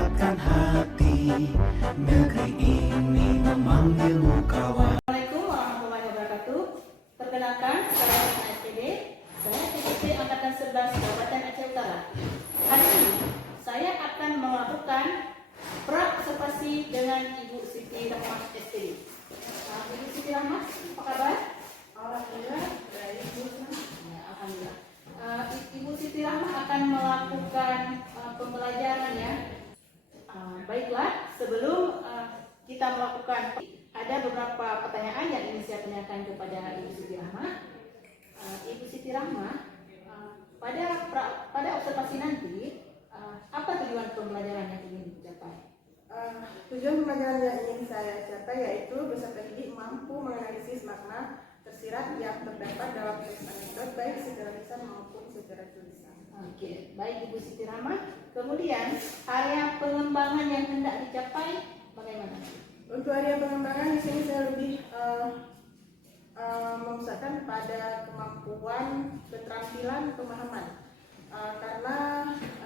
mendapatkan hati. Negeri ini memanggilmu kawan. Assalamualaikum warahmatullahi wabarakatuh. Perkenalkan, saya SPD. Saya TPP Angkatan 11 Kabupaten Aceh Utara. Hari ini saya akan melakukan pra-observasi dengan Ibu Siti Rahmah SPD. Ibu Siti Rahmah, apa kabar? Alhamdulillah, baik Bu. Ya, alhamdulillah. Ibu Siti Rahmah akan melakukan pembelajaran ya. Baiklah, sebelum kita melakukan, ada beberapa pertanyaan yang ingin saya tanyakan kepada Ibu Siti Rahmah. Ibu Siti Rahmah, pada observasi nanti, apa tujuan pembelajaran yang ingin dicapai? Tujuan pembelajaran yang ingin saya capai yaitu peserta didik mampu menganalisis makna tersirat yang terdapat dalam teks anekdot baik secara lisan maupun secara tulisan. Oke, baik Ibu Siti Rahmah. Kemudian area pengembangan yang hendak dicapai bagaimana? Untuk area pengembangan di sini saya lebih memusatkan pada kemampuan keterampilan pemahaman, karena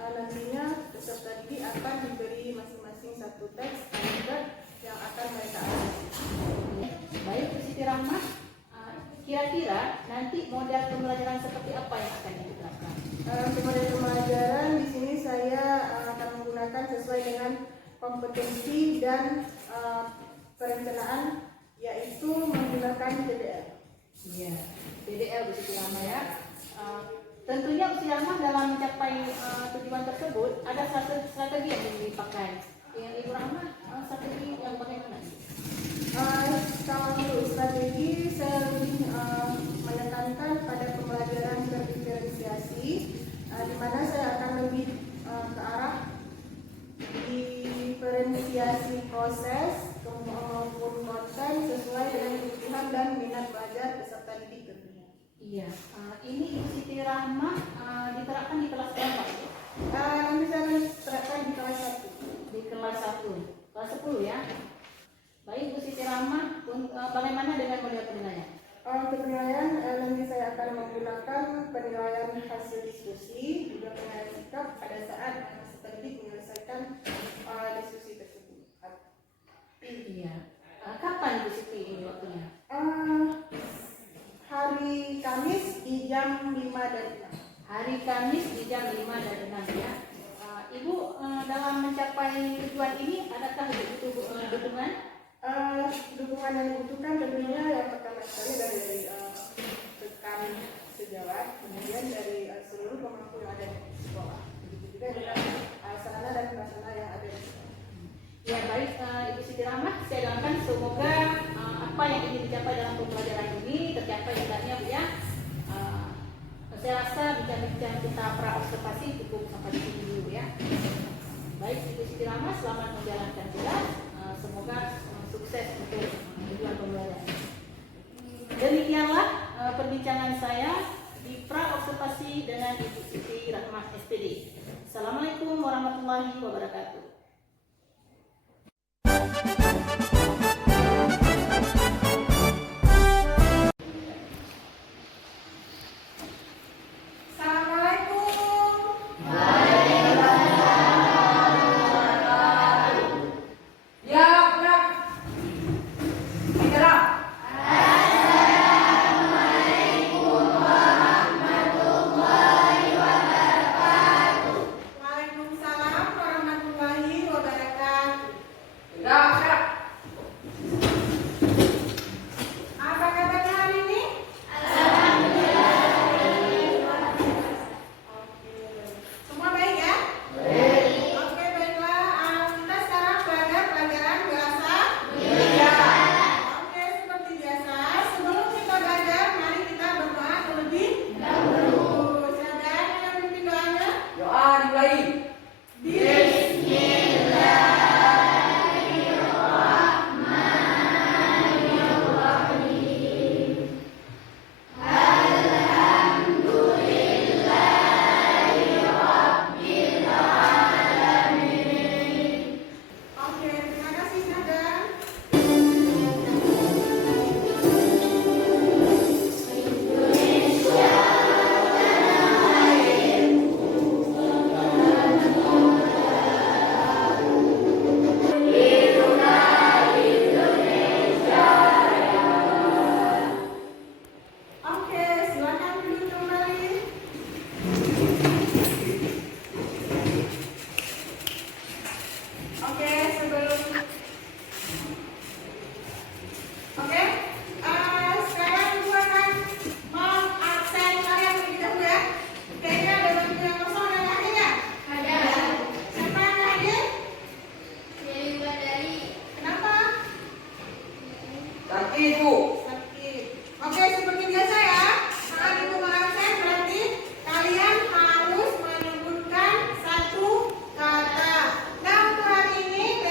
nantinya peserta didik akan diberi masing-masing satu teks anekdot yang akan mereka analisis. Baik Bu Siti Rahmah, kira-kira nanti model pembelajaran seperti apa yang akan diterapkan? Model pembelajaran di sini saya akan menggunakan sesuai dengan kompetensi dan perencanaan, yaitu menggunakan DDL. Iya, DDL Bu Siti Rahmah ya. Tentunya Bu Siti Rahmah dalam mencapai tujuan tersebut ada strategi yang dipakai. Yang Ibu Rahmah, strategi yang bagaimana? Kalau untuk strategi saya lebih menekankan pada pembelajaran terdiferensiasi, di mana saya akan lebih ke arah diferensiasi proses maupun konten sesuai dengan kebutuhan dan minat belajar peserta didik tentunya. Iya, ini Ibu Siti Rahmah diterapkan di kelas berapa? Nanti saya akan terapkan di kelas 1. Di kelas 1, kelas 10 ya. Baik Bu Siti Rahmah, bagaimana dengan model penilaian? Untuk penilaian, nanti saya akan menggunakan penilaian hasil diskusi, juga penilaian sikap pada saat peserta didik menyelesaikan diskusi tersebut. Iya. Kapan Bu Siti ini waktunya? Hari Kamis di jam 5 dan 6. Hari Kamis di jam 5 dan 6 ya. Ibu dalam mencapai tujuan ini adakah butuh dukungan? Dukungan yang dibutuhkan tentunya yang pertama sekali dari rekan sejawat, kemudian dari seluruh pemangku yang ada di sekolah, begitu juga dengan sarana dan prasarana yang ada di sekolah. Ya baik Ibu Siti Rahmah, saya doakan semoga apa yang ingin dicapai dalam pembelajaran ini tercapai hendaknya Bu ya. Saya rasa bincang-bincang kita pra-observasi cukup sampai di sini dulu ya. Baik Ibu Siti Rahmah, selamat menjalankan tugas. Semoga sukses untuk tujuan pembelajaran. Demikianlah perbincangan saya di pra-observasi dengan Ibu Siti Rahmah SPD. Assalamualaikum warahmatullahi wabarakatuh. Waalaikumsalam warahmatullahi Oke, sebelum Oke, sekarang Ibu akan mengabsen kalian terlebih dahulu ya. Kayaknya ada bangku yang kosong, ada yang hadir nggak? Ada. Siapa yang nggak hadir? Dewi Badari. Kenapa? Sakit, Bu. Sakit. Oke, seperti biasa ya. Saat Ibu mengabsen berarti kalian harus menyebutkan satu kata. Nah, untuk hari ini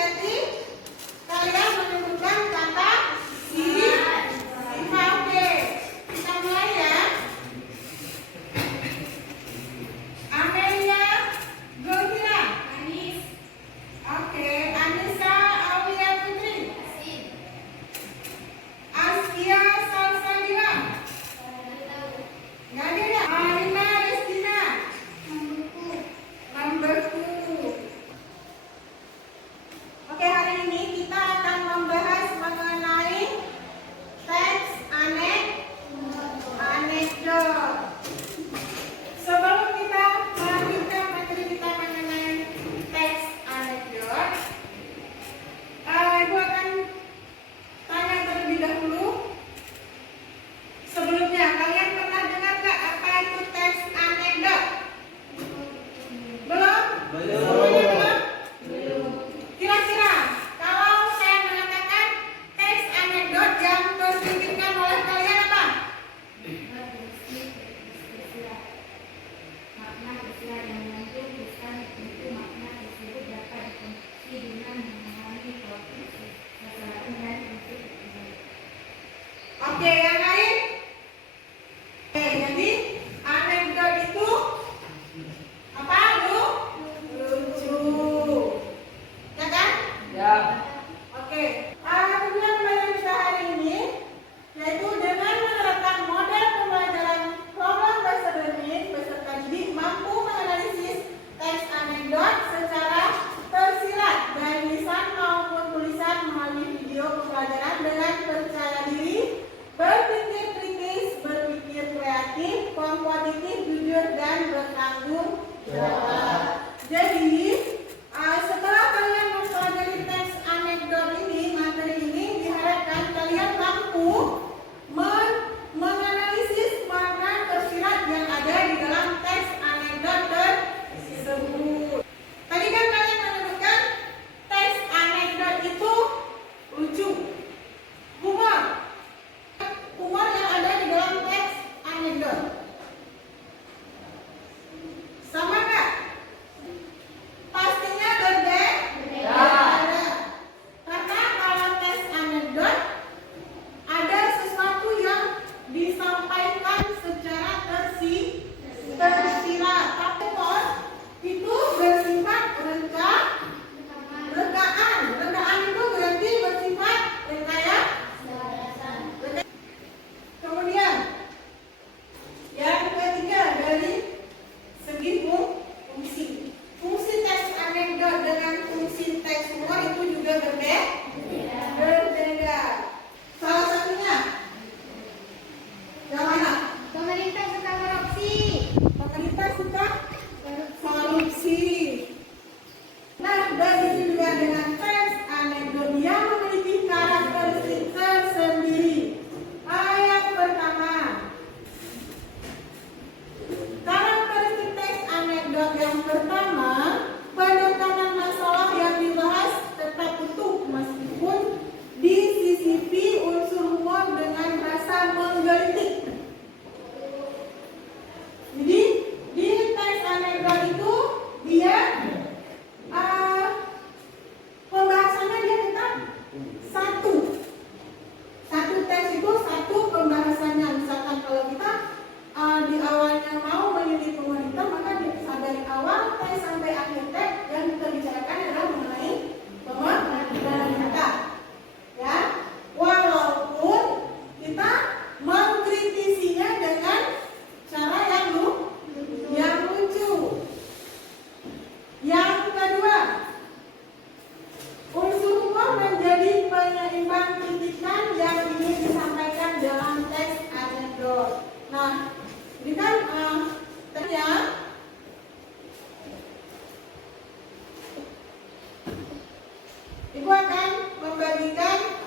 Ibu akan membagikan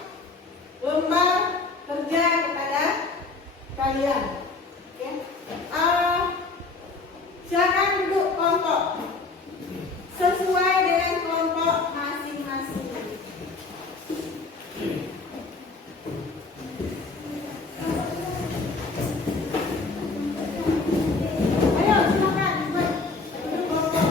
lembar kerja kepada kalian. Oke. Silakan duduk kelompok sesuai dengan kelompok masing-masing. Ayo silakan buat duduk kelompok.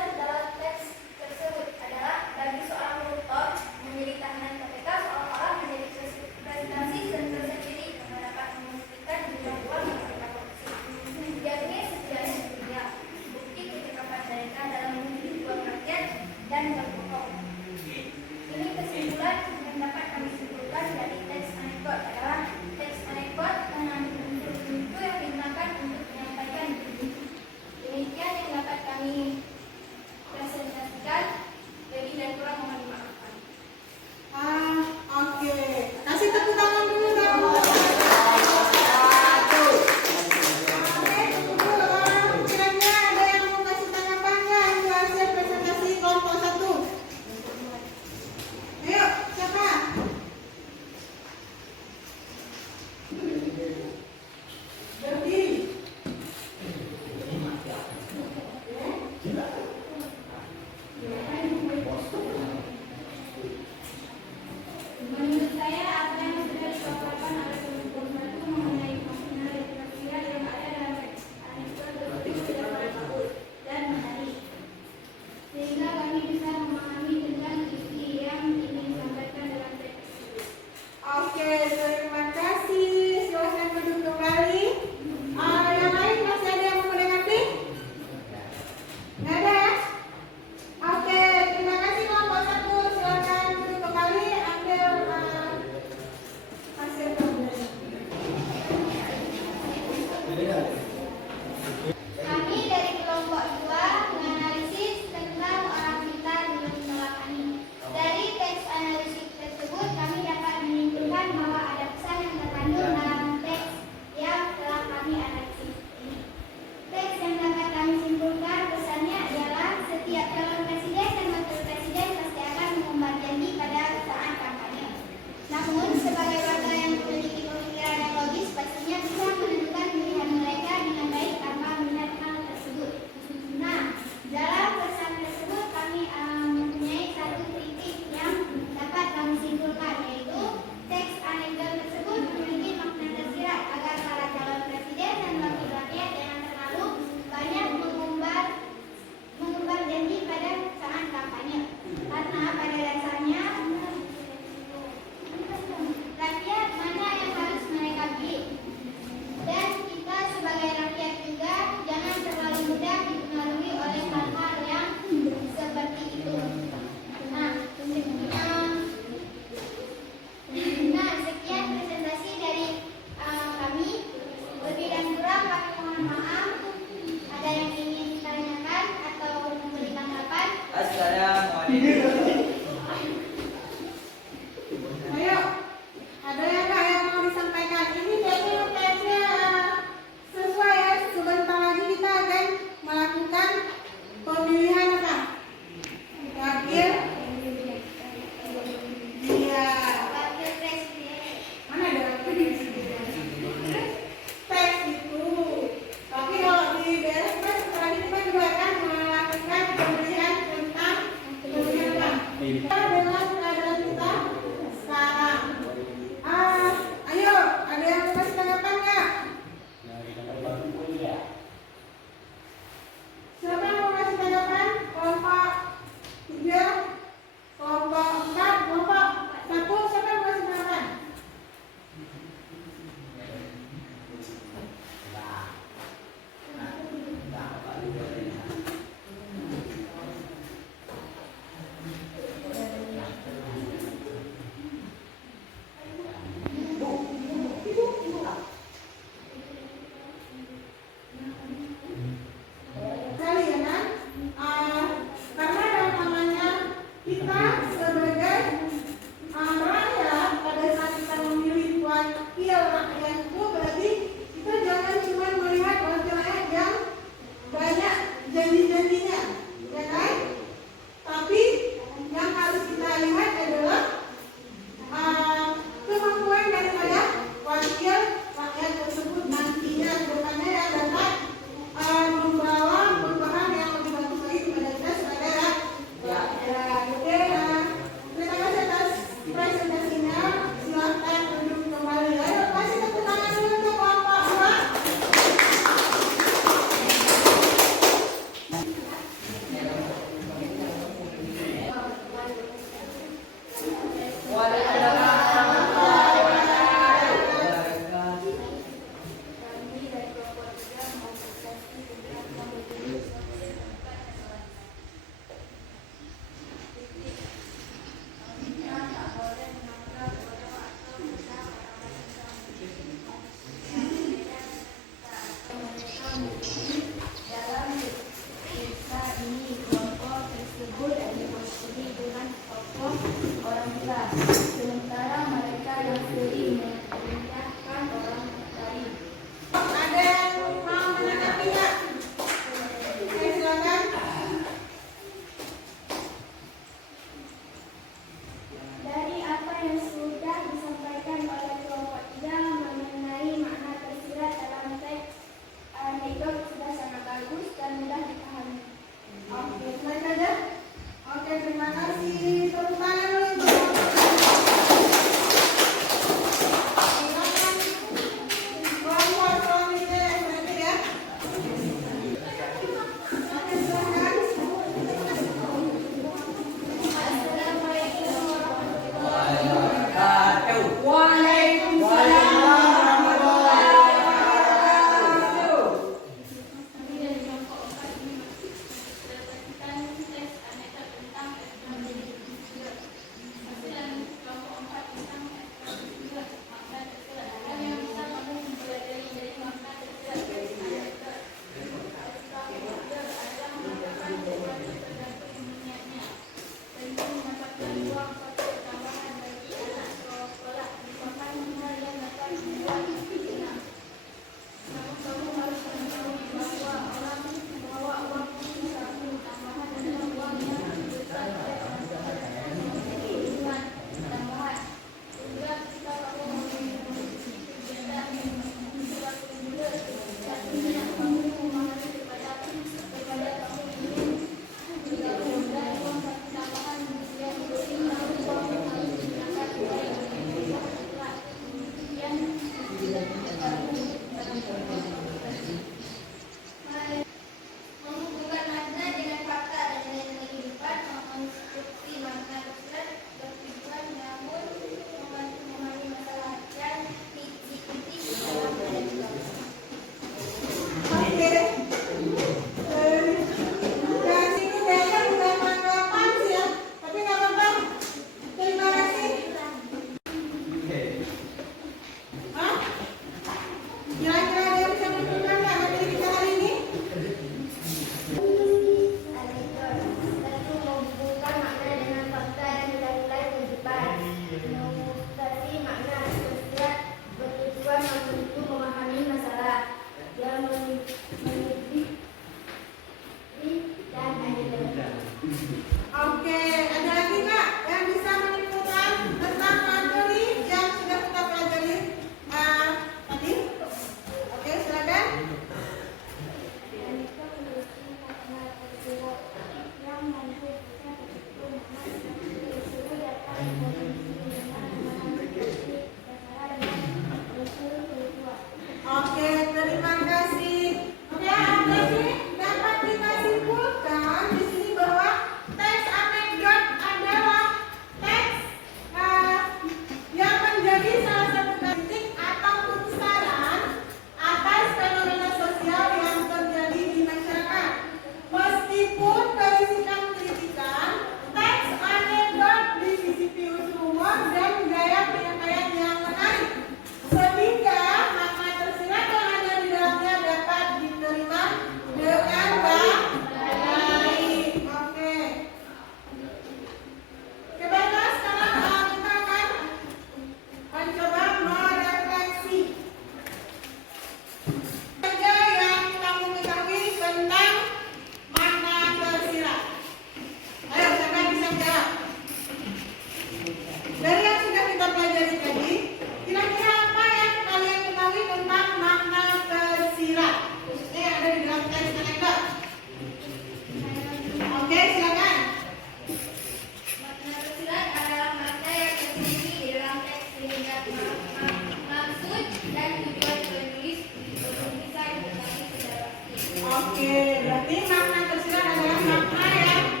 Berarti makna tersirat adalah makna yang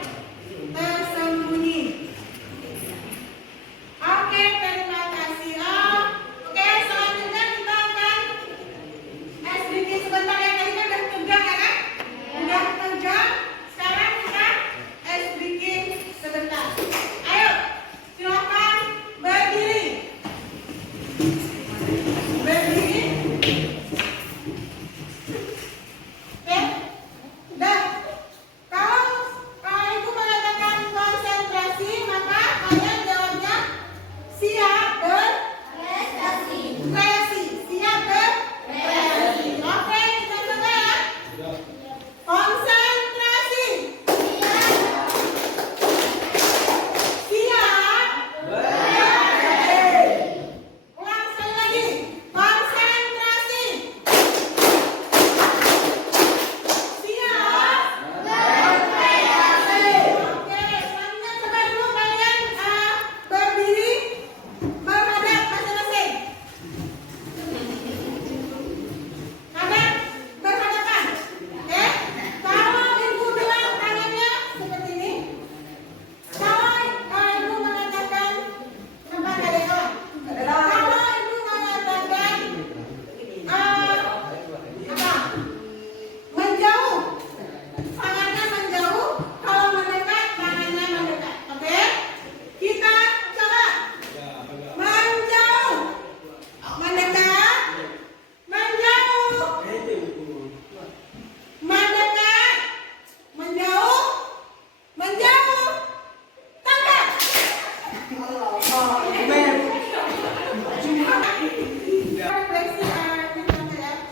tersembunyi. Oke, terima kasih. Oke, selanjutnya kita akan SDG sebentar ya. Tadi kan udah tegang ya kan? Udah tegang. Sekarang kita SDG sebentar. Ayo, silakan berdiri. Berdiri. Oke, dah. Kalau ibu mengatakan konsentrasi, maka kalian jawabnya siap berkreasi. Siap berkreasi. Oke, kita coba ya. Konsentrasi. Siap berkreasi. Ulang sekali lagi. Konsentrasi. Siap berkreasi. Oke, selanjutnya coba dulu kalian berdiri menghadap masing-masing. Hadap berhadapan. Oke? Kalau ibu bilang tangannya seperti ini. Kalau ibu mengatakan apa tadi? Kalau ibu mengatakan apa? Menjauh. Tangannya menjauh. Kalau mendekat, tangannya mendekat. Oke? Kita coba. Menjauh. Mendekat. Menjauh. Mendekat. Menjauh. Menjauh. Tangkap. Refleksi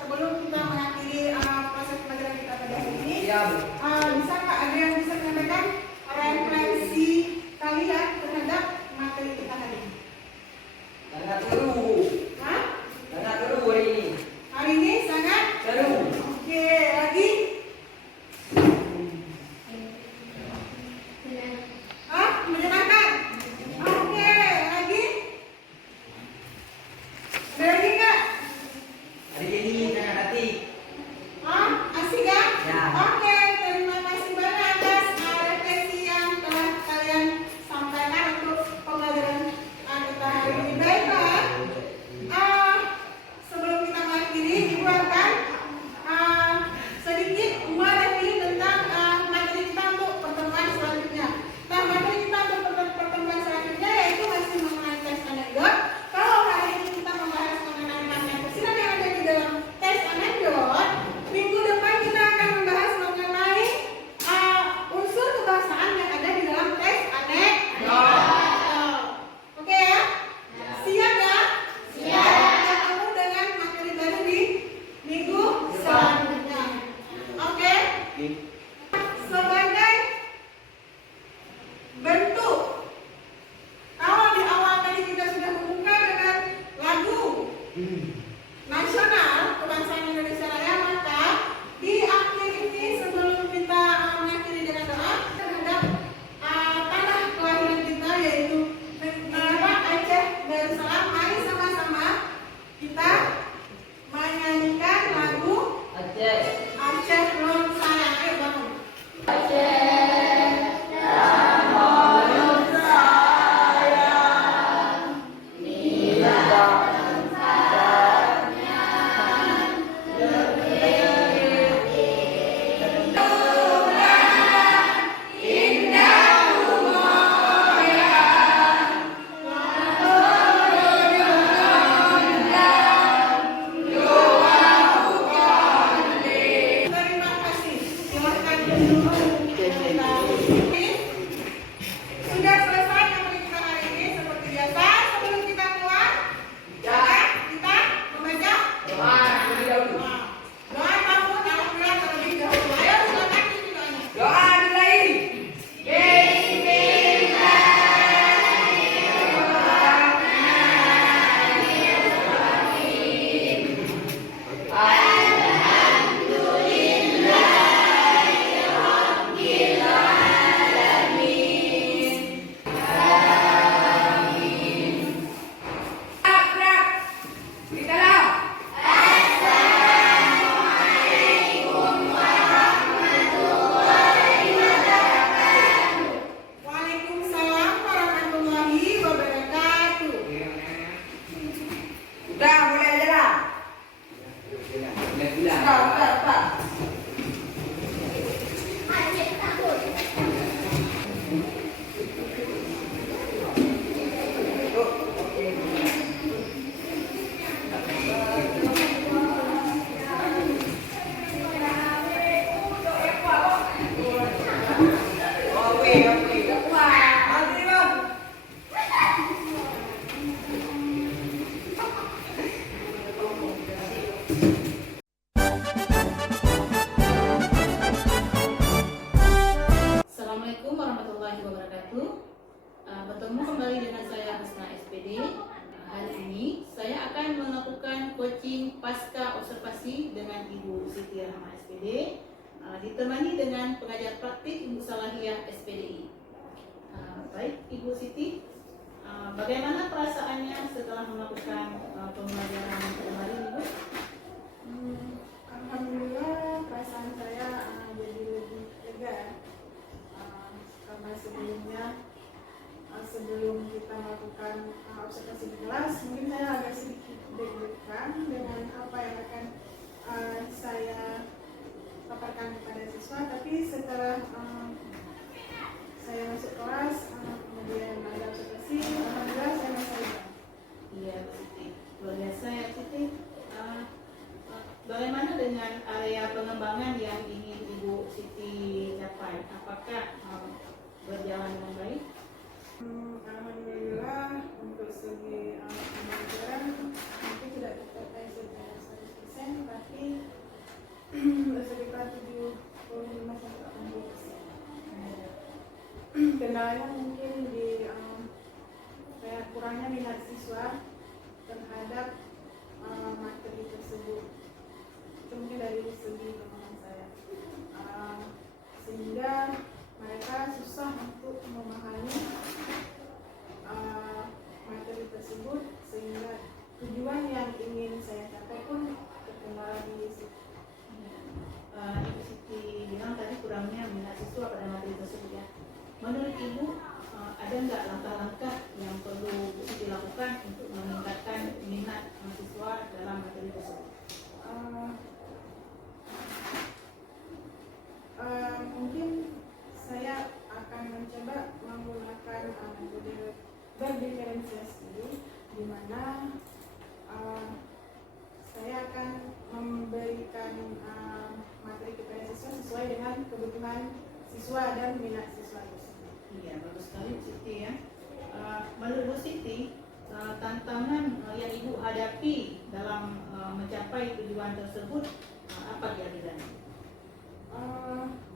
sebelum kita mengakhiri proses pelajaran kita pada hari ini. Bisa nggak ada yang bisa menyampaikan refleksi kalian terhadap materi kita hari ini? Hah? Hari ini sangat oke, lagi? Menyenangkan? Oke, lagi? Ada lagi nggak? Asik ya? Oke, terima kasih banyak atas refleksi yang telah kalian sampaikan untuk pembelajaran kita hari ini. Baiklah, sebelum kita mengakhiri, Ibu akan sedikit mereview tentang materi kita untuk pertemuan selanjutnya. Nah, materi kita untuk pertemuan selanjutnya yaitu masih mengenai tes anekdot. Kalau hari ini kita membahas mengenai makna tersirat yang ada di dalam tes anekdot, Pak. Aceh takut. Assalamualaikum warahmatullahi wabarakatuh. Bertemu kembali dengan saya Husna SPD. Hari ini saya akan melakukan coaching pasca observasi dengan Ibu Siti Rahma SPD, ditemani dengan pengajar praktik Ibu Salahiyah SPDI. Baik Ibu Siti, bagaimana perasaannya setelah melakukan pembelajaran kemarin Ibu? Alhamdulillah perasaan saya jadi lebih lega. Karena sebelumnya sebelum kita melakukan observasi di kelas, mungkin saya agak sedikit deg-degan dengan apa yang akan saya paparkan kepada siswa, tapi setelah saya masuk kelas, kemudian ada observasi, alhamdulillah saya masih lega. Iya Bu Siti, luar biasa ya Siti. Bagaimana dengan area pengembangan yang ingin Ibu Siti capai? Apakah berjalan dengan baik? Alhamdulillah untuk segi pembelajaran mungkin tidak tercapai secara 100%, tapi sekitar 75 sampai 80%. Kendalanya mungkin di kayak kurangnya minat siswa terhadap materi tersebut. Itu mungkin dari segi pemahaman saya, sehingga mereka susah untuk memahami materi tersebut, sehingga tujuan yang ingin saya capai pun terkendala di situ. Ibu Siti bilang tadi kurangnya minat siswa pada materi tersebut ya. Menurut Ibu, ada nggak langkah-langkah yang perlu Bu Siti lakukan untuk meningkatkan minat siswa dalam materi tersebut? Mungkin saya akan mencoba menggunakan model berdiferensiasi, di mana saya akan memberikan materi kepada siswa sesuai dengan kebutuhan siswa dan minat siswa tersebut. Iya, bagus sekali Bu Siti ya. Menurut Bu Siti, tantangan yang Ibu hadapi dalam mencapai tujuan tersebut apa kira-kira?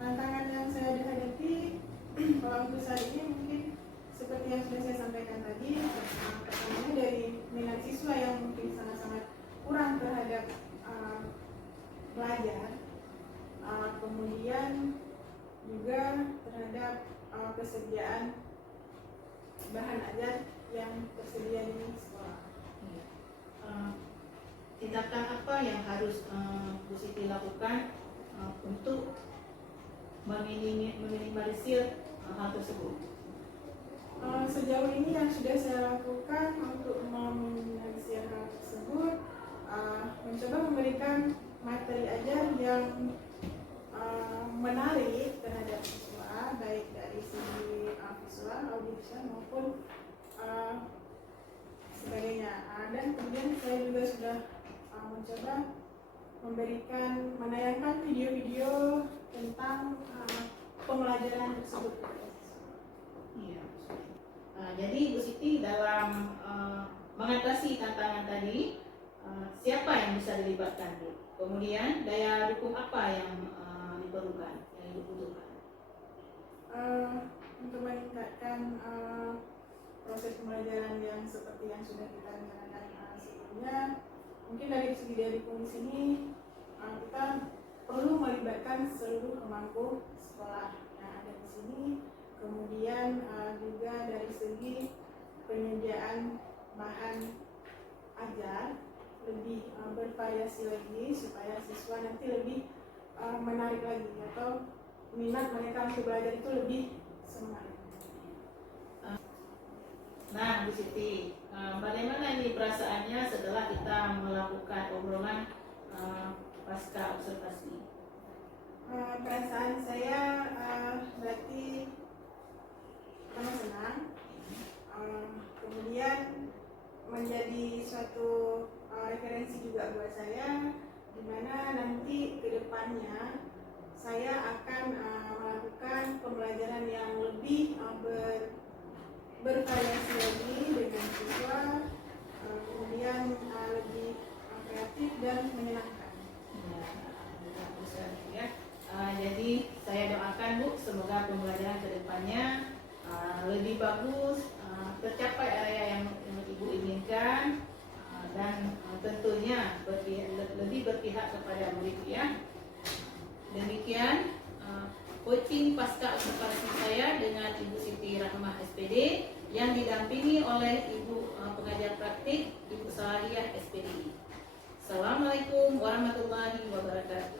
Tantangan yang saya hadapi kalau untuk saat ini mungkin seperti yang sudah saya sampaikan tadi, pertamanya dari minat siswa yang mungkin sangat-sangat kurang terhadap belajar, kemudian juga terhadap kesediaan bahan ajar yang tersedia di sekolah. Tindakan apa yang harus Bu Siti lakukan untuk meminimalisir hal tersebut? Sejauh ini yang sudah saya lakukan untuk meminimalisir hal tersebut, mencoba memberikan materi ajar yang menarik terhadap siswa, baik dari segi visual, audiovisual maupun sebagainya. Dan kemudian saya juga sudah mencoba menayangkan video-video tentang pembelajaran tersebut. Iya. Jadi Bu Siti dalam mengatasi tantangan tadi, siapa yang bisa dilibatkan Bu? Kemudian daya dukung apa yang diperlukan, yang dibutuhkan? Untuk meningkatkan proses pembelajaran yang seperti yang sudah kita rencanakan sebelumnya, mungkin dari segi daya dukung di sini kita perlu melibatkan seluruh pemangku sekolah yang ada di sini. Kemudian juga dari segi penyediaan bahan ajar lebih bervariasi lagi supaya siswa nanti lebih menarik lagi atau minat mereka untuk belajar itu lebih semangat. Nah, Bu Siti, bagaimana ini perasaannya setelah kita melakukan obrolan pasca observasi perasaan saya berarti pertama senang, kemudian menjadi suatu referensi juga buat saya, di mana nanti ke depannya saya akan melakukan pembelajaran yang lebih bervariasi lagi dengan siswa, kemudian lebih kreatif dan menyenangkan. Ya, bagus ya. Jadi saya doakan Bu, semoga pembelajaran kedepannya lebih bagus, tercapai area yang Ibu inginkan, dan tentunya lebih berpihak kepada murid ya. Demikian coaching pasca observasi saya dengan Ibu Siti Rahmah SPD yang didampingi oleh Ibu pengajar praktik Ibu Salahiyah SPD. Assalamualaikum warahmatullahi wabarakatuh.